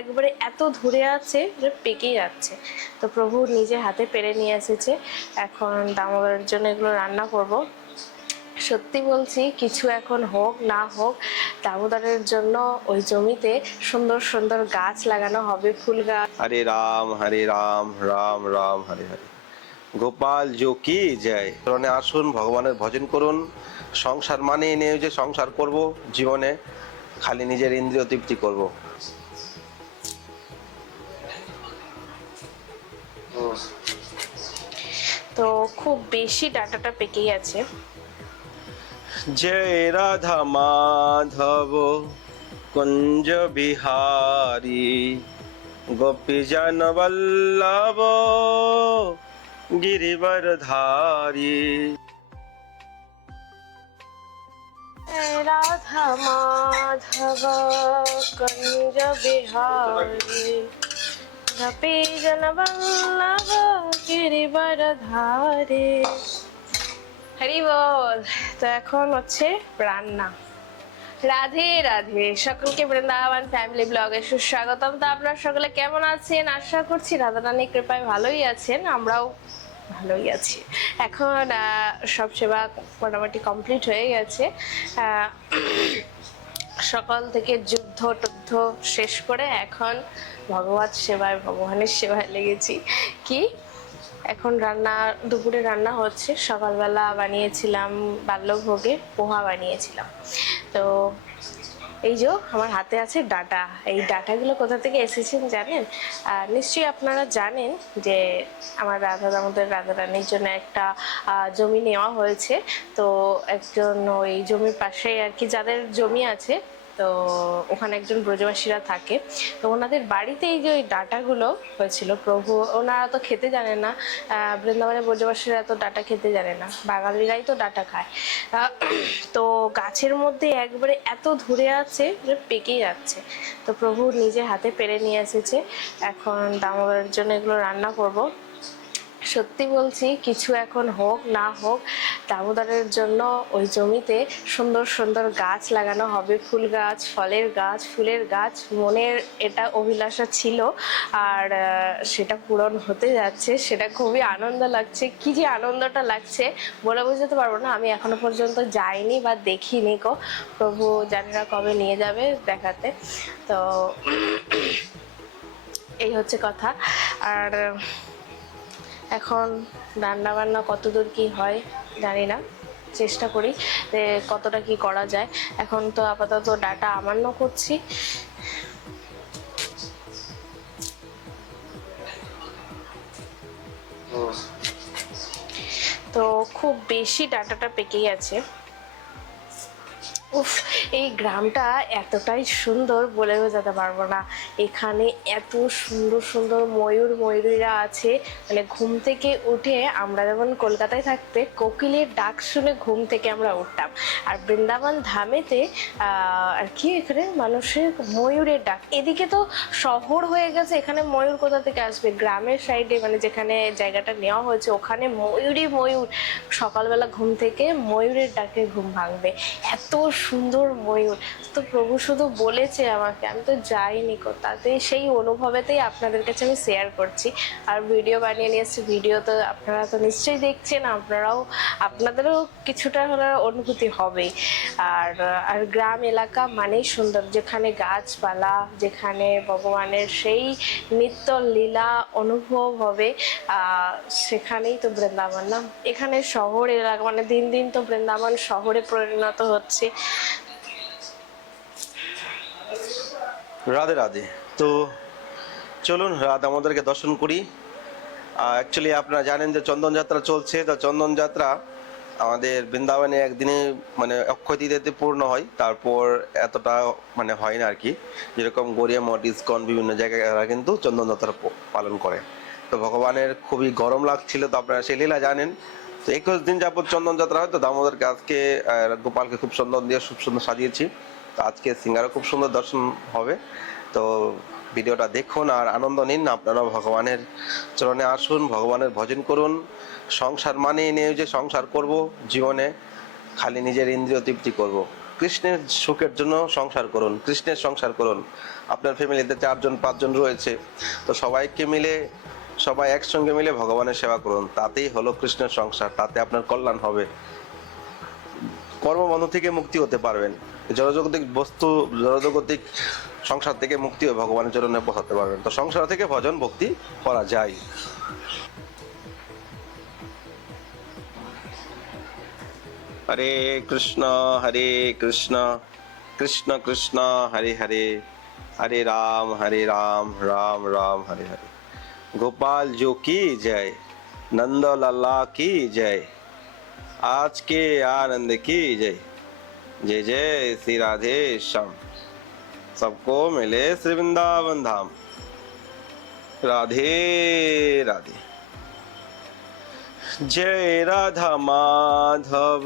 একবারে এত ধরে আছে যে পেকেই যাচ্ছে। তো প্রভু নিজে হাতে পেরে নিয়ে এসেছে। এখন দামোদরের জন্য এগুলো রান্না করব। সত্যি বলছি, কিছু এখন হোক না হোক, দামোদরের জন্য ওই জমিতে সুন্দর সুন্দর গাছ লাগানো হবে, ফুল গাছ। হরে রাম রাম রাম হরে হরে। গোপাল জো কি জয়। চরণে আসুন, ভগবানের ভজন করুন। সংসার মানে নেই যে সংসার করব জীবনে, খালি নিজের ইন্দ্রিয় তৃপ্তি করব। তো খুব বেশি ডাঁটাটা পেকেই আছে। জয় রাধা মাধব কুঞ্জ বিহারী, গোপী জন বল্লভ গিরিবরধারী। রাধা মাধব কুঞ্জ বিহারী, গোপী জন বল্লভ গিরিবরধারী। হরি বল। তো এখন হচ্ছে রান্না। রাধে রাধে, সকলকে বৃন্দাবন ফ্যামিলি ব্লগে সুস্বাগতম। তো আপনারা সকলে কেমন আছেন? আশা করছি রাধা রানীর কৃপায় ভালোই আছেন, আমরাও ভালোই আছি। এখন সব সেবা মোটামুটি কমপ্লিট হয়ে গেছে। সকাল থেকে যুদ্ধ টুদ্ধ শেষ করে এখন ভগবানের সেবায় লেগেছি। কি এখন রান্না, দুপুরে রান্না হচ্ছে। সকালবেলা বানিয়েছিলাম বাল্যভোগে পোহা বানিয়েছিলাম। তো এই যে আমার হাতে আছে ডাটা। এই ডাটাগুলো কোথা থেকে এসেছেন জানেন? নিশ্চয়ই আপনারা জানেন যে আমার দামোদর রাধা রানীর জন্য একটা জমি নেওয়া হয়েছে। তো একজন ওই জমির পাশে আর কি, যাদের জমি আছে, তো ওখানে একজন ব্রজবাসীরা থাকে। তো ওনাদের বাড়িতে এই যে ওই ডাটাগুলো হয়েছিল। প্রভু, ওনারা তো খেতে জানে না, বৃন্দাবনের ব্রজবাসীরা তো ডাটা খেতে জানে না, বাঙালিরাই তো ডাটা খায়। তো গাছের মধ্যে একবারে এত ধরে আছে যে পেকেই যাচ্ছে। তো প্রভু নিজে হাতে পেরে নিয়ে এসেছে। এখন দামোদরের জন্য এগুলো রান্না করব। সত্যি বলছি, কিছু এখন হোক না হোক, দামোদরের জন্য ওই জমিতে সুন্দর সুন্দর গাছ লাগানো হবে, ফুল গাছ, ফলের গাছ, ফুলের গাছ। মনের এটা অভিলাষা ছিল, আর সেটা পূরণ হতে যাচ্ছে। সেটা খুবই আনন্দ লাগছে। কি যে আনন্দটা লাগছে বলে বোঝাতে পারবো না। আমি এখনো পর্যন্ত যাইনি বা দেখিনি গো। প্রভু জানি না কবে নিয়ে যাবে দেখাতে। তো এই হচ্ছে কথা। আর এখন রান্না বান্না কতদূর কি হয় জানি না, চেষ্টা করি যে কতটা কি করা যায়। এখন তো আপাতত ডাটা আমান্য করছি। তো খুব বেশি ডাটাটা পেকেই আছে। উফ, এই গ্রামটা এতটাই সুন্দর বলে বোঝাতে পারবো না। এখানে এত সুন্দর সুন্দর ময়ূরীরা আছে। মানে ঘুম থেকে উঠে, আমরা যেমন কলকাতায় থাকতে কোকিলের ডাক শুনে ঘুম থেকে আমরা উঠতাম, আর বৃন্দাবন ধামেতে আর কি এখানে মানুষের ময়ূরের ডাক। এদিকে তো শহর হয়ে গেছে, এখানে ময়ূর কোথা থেকে আসবে? গ্রামের সাইডে, মানে যেখানে জায়গাটা নেওয়া হয়েছে ওখানে ময়ূর। সকালবেলা ঘুম থেকে ময়ূরের ডাকে ঘুম ভাঙবে, এত সুন্দর ময়ূর। তো প্রভু শুধু বলেছে আমাকে, আমি তো যাইনি কোথাতে। সেই অনুভবেতেই আপনাদের কাছে আমি শেয়ার করছি, আর ভিডিও বানিয়ে নিয়ে এসেছি। ভিডিও তো আপনারা তো নিশ্চয়ই দেখছেন, আপনাদেরও কিছুটা হলেও অনুভূতি হবেই। আর গ্রাম এলাকা মানেই সুন্দর, যেখানে গাছপালা, যেখানে ভগবানের সেই নিত্য লীলা অনুভব হবে, সেখানেই তো বৃন্দাবন না। এখানে শহর এলাকা, মানে দিন দিন তো বৃন্দাবন শহরে পরিণত হচ্ছে। রাধে রাধে। তো চলুন রাধা আমাদেরকে দর্শন করি। অ্যাকচুয়ালি আপনারা জানেন যে চন্দন যাত্রা চলছে। তো চন্দন যাত্রা আমাদের বৃন্দাবনে একদিনে মানে অক্ষয় তৃতীয়াতে পূর্ণ হয়, তারপর এতটা মানে হয় না আর কি। যেরকম গড়িয়া মঠ, ইস্কন, বিভিন্ন জায়গায় এরা কিন্তু চন্দন যাত্রা পালন করে। তো ভগবানের খুবই গরম লাগছিল, তো আপনারা সেই লীলা জানেন। তো 21 দিন যাবত চন্দন যাত্রা হয়। তো দামোদরকে আজকে গোপালকে খুব সুন্দর দিয়ে খুব সুন্দর সাজিয়েছি। তো আজকে সিঙ্গারও খুব সুন্দর দর্শন হবে। তো ভিডিওটা দেখুন আর আনন্দ নিন। আপনারা ভগবানের চরণে আসুন, ভগবানের ভজন করুন। সংসার মানে নেই যে সংসার করব জীবনে, খালি নিজের ইন্দ্রিয় তৃপ্তি করব। কৃষ্ণের সুখের জন্য সংসার করুন, কৃষ্ণের সংসার করুন। আপনার ফ্যামিলিতে 4 জন 5 জন রয়েছে, তো সবাই একসঙ্গে মিলে ভগবানের সেবা করুন, তাতেই হলো কৃষ্ণের সংসার, তাতে আপনার কল্যাণ হবে। কর্মবন্ধ থেকে মুক্তি হতে পারবেন, জড়জাগতিক সংসার থেকে মুক্তি হয়ে ভগবানের চরণে পৌঁছাতে পারবেন। তো সংসার থেকে ভজন ভক্তি করা যায়। হরে কৃষ্ণ কৃষ্ণ কৃষ্ণ হরে হরে, हरे राम राम राम हरे हरे। गोपाल जो की जय, नंद लाला की जय, आज के आनंद की जय, जय जय श्री राधे श्याम। सबको मिले श्री वृंदावन धाम। राधे राधे। जय राधा माधव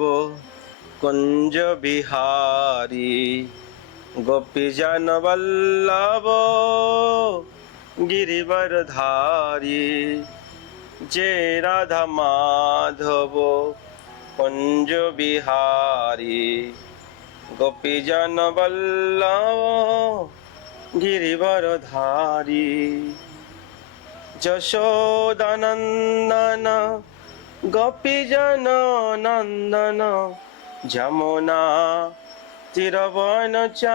कुंज बिहारी, गोपी जन वल्लभ गिरिवरधारी। जय राधा माधव कुंज बिहारी, गोपी जन वल्लभ गिरिवरधारी। जशोदानंदन गोपी जन नंदन, जमुना तीरवनचारी,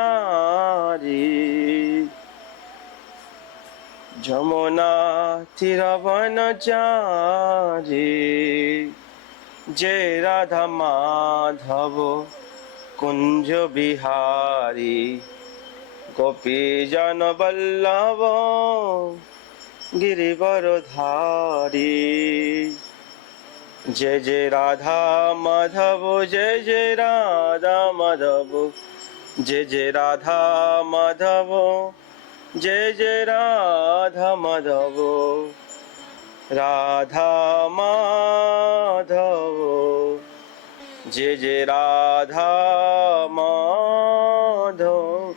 जमुना तीरवनचारी। जय राधा माधव कुंज बिहारी, गोपी जन वल्लभ गिरिवरधारी। जय जय राधा माधव, जय जय राधा माधव, जय जय राधा माधव, जय जय राधा माधव। राधा माधव, जय जय राधा माधव,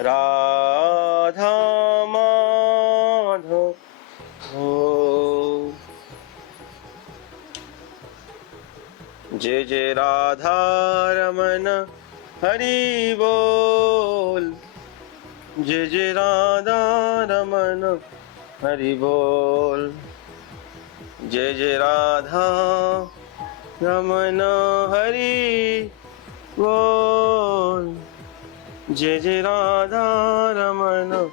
राधा माधव। जय जय राधा रमन हरि बोल, जय जय राधा रमन हरि बोल, जय जय राधा रमन हरि बोल, जय जय राधा रमन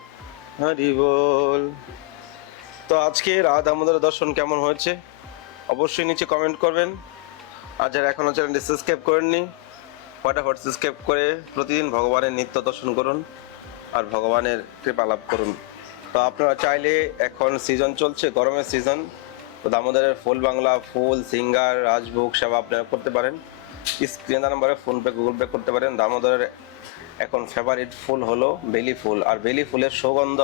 हरि बोल। তো আজকে রাধা দামোদরের দর্শন কেমন হয়েছে অবশ্যই নিচে কমেন্ট করবেন। আর যারা এখনো চ্যানেলটি সাবস্ক্রাইব করেননি, ফটাফট সাবস্ক্রাইব করে প্রতিদিন ভগবানের নিত্য দর্শন করুন আর ভগবানের কৃপা লাভ করুন। তো আপনারা চাইলে, এখন সিজন চলছে, গরমের সিজন, তো দামোদরের ফুল বাংলা, ফুল সিঙ্গার, রাজভোগ সেবা আপনারা করতে পারেন। স্ক্রিনে দেওয়া নম্বরে ফোনপে গুগল পে করতে পারেন। দামোদরের এখন ফেভারিট ফুল হলো বেলি ফুল, আর বেলি ফুলের সুগন্ধ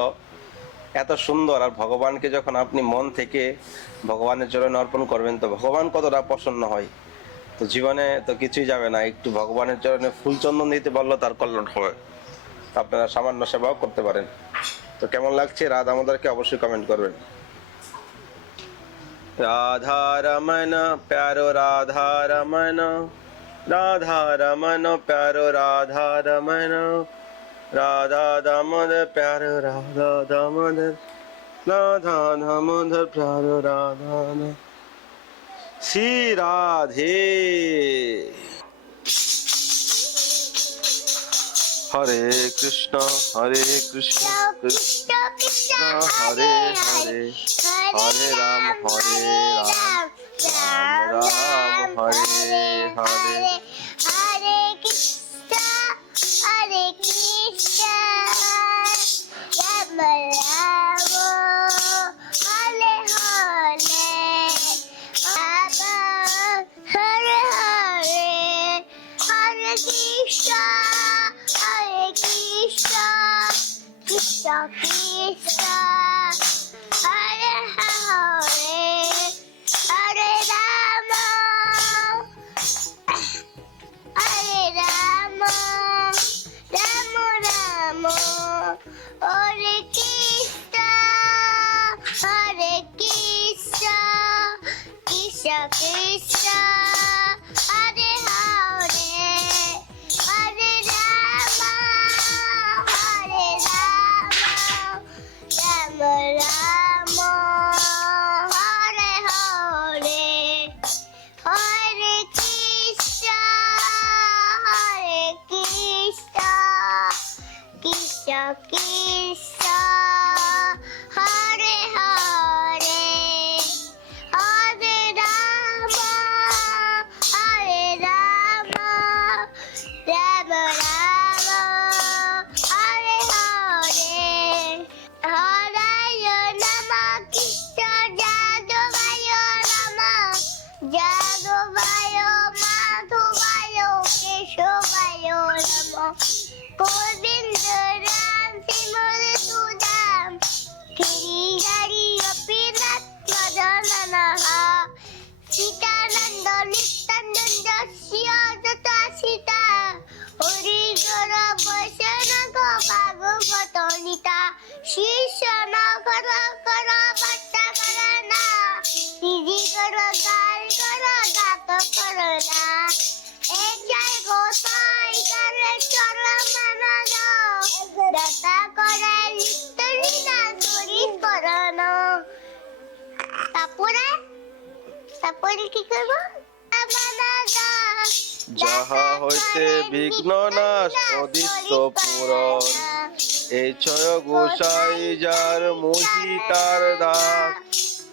এত সুন্দর, আর ভগবানকে যখন আপনি মন থেকে ভগবানের চরণে অর্পণ করবেন, তো ভগবান কতটা প্রসন্ন হয়। তো জীবনে তো কিছুই যাবে না, একটু ভগবানের চরণে ফুল চন্দন দিতে পারলো তার কল্যাণ হবে। আপনারা সামান্য সেবাও করতে পারেন। তো কেমন লাগছে রাধা দামোদরকে অবশ্যই কমেন্ট করবেন। রাধা রমন প্যারো রাধা রমন, রাধা রমন প্যারো রাধা রমন, রাধা দামোদর প্যারো রাধা দামোদর, রাধা দামোদর প্যারো রাধা। শ্রী রাধে। হরে কৃষ্ণ কৃষ্ণ কৃষ্ণ হরে হরে, হরে রাম রাম রাম হরে হরে। हरे कृष्णा राम राम हरे हरे, हरे हरे, हरे कृष्णा कृष्ण कृष्ण हरे हरे, हरे राम राम राम हरे कृष्ण कृष्ण कृष्ण हरे हरे, हरे राम কৃষ্ণ হরে হরে হরে রাম রাম রাম হরে হরে হরায় নমঃ কৃষ্ণ যাদবায় নমঃ যাদবায় মাধবায় কেশবায় নমঃ গোবিন্দ রাম শ্রীমদ সুদাম গিরিধারী গোপীনাথ মদননঃ সীতানন্দ নিত্যানন্দ শ্রীয়দত সীতা হরি গর বৈষ্ণব ভাগবত নিতা শীর্ষ নগর কর বার্তা কর না সিদ্ধি কর গাল কর গাত কর না এক জয় গোসাই করে চর মানা দাতা করে লিপ্ত লীলা শরীর করণ তারপরে কি করবো যাহা হইতে বিঘ্ন নাশ অদৃষ্ট পূরণ এই ছয় গোসাই যার মুহি তার দাস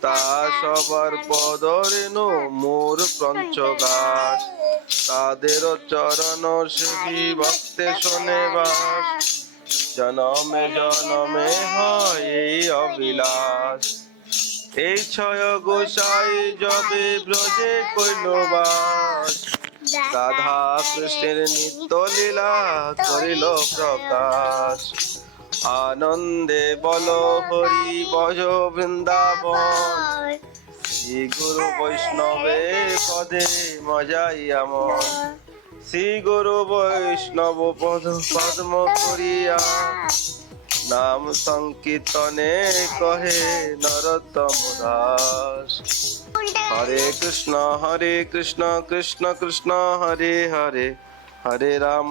তা সবার পদরেণু মোর পঞ্চগাস তাদের চরণ সেবি ভক্তে শোনে বাস জনমে জনমে হয় এই অবিলাস এই ছয় গোসাই যবে ব্রজে কইল বাস রাধা কৃষ্ণের নিত্য লীলা করিল প্রকাশ আনন্দে বল হরি বজ বৃন্দাবন শ্রী গুরু বৈষ্ণবে পদে মজাই আমন শ্রী গুরু বৈষ্ণব পদ পদ্ম করিয়া নাম সংকীর্তনে কহে নরোত্তম দাস হরে কৃষ্ণ কৃষ্ণ কৃষ্ণ হরে হরে হরে রাম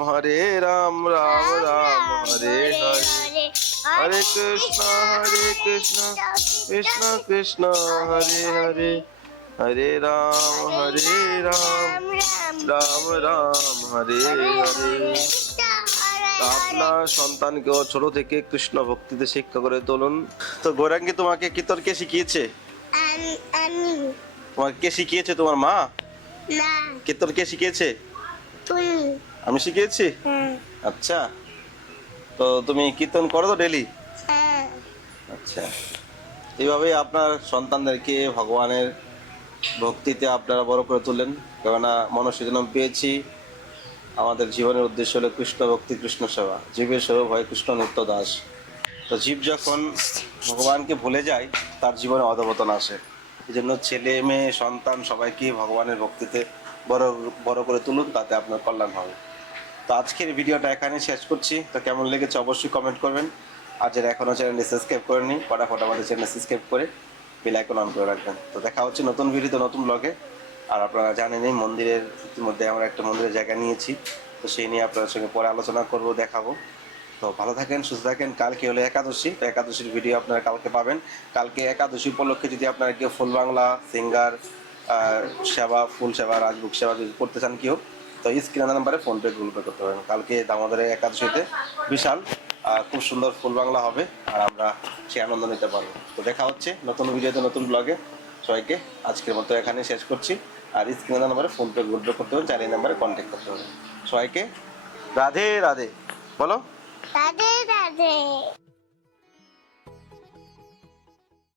রাম রাম হরে হরে হরে কৃষ্ণ কৃষ্ণ কৃষ্ণ হরে হরে হরে রাম রাম রাম হরে হরে। আপনার সন্তানকেও ছোট থেকে কৃষ্ণ ভক্তিতে শিক্ষা করে তুলুন। তো গৌরাঙ্গী তোমাকে কীর্তন কে শিখিয়েছে? তোমাকে কে শিখিয়েছে? তোমার মা? না, কীর্তন কে শিখিয়েছে? তুই। আমি শিখিয়েছি? আচ্ছা, তো তুমি কীর্তন করো তো ডেলি? হ্যাঁ। আচ্ছা, এইভাবেই আপনার সন্তানদেরকে ভগবানের ভক্তিতে আপনারা বড় করে তুলেন। কেননা মনুষ্য জন্ম পেয়েছি, আমাদের জীবনের উদ্দেশ্য হলো কৃষ্ণ ভক্তি, কৃষ্ণ সেবা। জীবের সেবা ভয় কৃষ্ণ নিত্য দাস। তো জীব যখন ভগবানকে ভুলে যায় তার জীবনে অধঃপতন আসে। এই জন্য ছেলে মেয়ে সন্তান সবাইকে ভগবানের ভক্তিতে বড় করে তুলুন, তাতে আপনার কল্যাণ হবে। তো আজকের ভিডিওটা এখানে শেষ করছি। তো কেমন লেগেছে অবশ্যই কমেন্ট করবেন। আর যারা এখনও চ্যানেলটি সাবস্ক্রাইব করেননি ফটাফট আমাদের চ্যানেল সাবস্ক্রাইব করে বেল আইকন অন করে রাখবেন। তো দেখা হচ্ছে নতুন ভিডিওতে, নতুন ব্লগে। আর আপনারা জানেনই মন্দিরের ইতিমধ্যে আমরা একটা মন্দিরের জায়গা নিয়েছি, তো সেই নিয়ে আপনাদের সঙ্গে পরে আলোচনা করব, দেখাবো। তো ভালো থাকেন, সুস্থ থাকেন। কালকে হলো একাদশী, তো একাদশীর ভিডিও আপনারা কালকে পাবেন। কালকে একাদশী উপলক্ষে যদি আপনারা কেউ ফুল বাংলা সিঙ্গার সেবা, ফুল সেবা, রাজভোগ সেবা যদি করতে চান কেউ, তো স্ক্রিনের নাম্বারে ফোনপে গুগল পে করতে পারেন। কালকে দামোদর একাদশীতে বিশাল খুব সুন্দর ফুল বাংলা হবে, আর আমরা সেই আনন্দ নিতে পারবো। তো দেখা হচ্ছে নতুন ভিডিওতে, নতুন ব্লগে। সবাইকে আজকের মতো এখানে শেষ করছি। আর স্ক্রিনের নাম্বারে ফোনপে গুগল পে করতে হবে, 4 নাম্বারে কন্ট্যাক্ট করতে হবে। সবাইকে রাধে রাধে বলো। রাধে রাধে।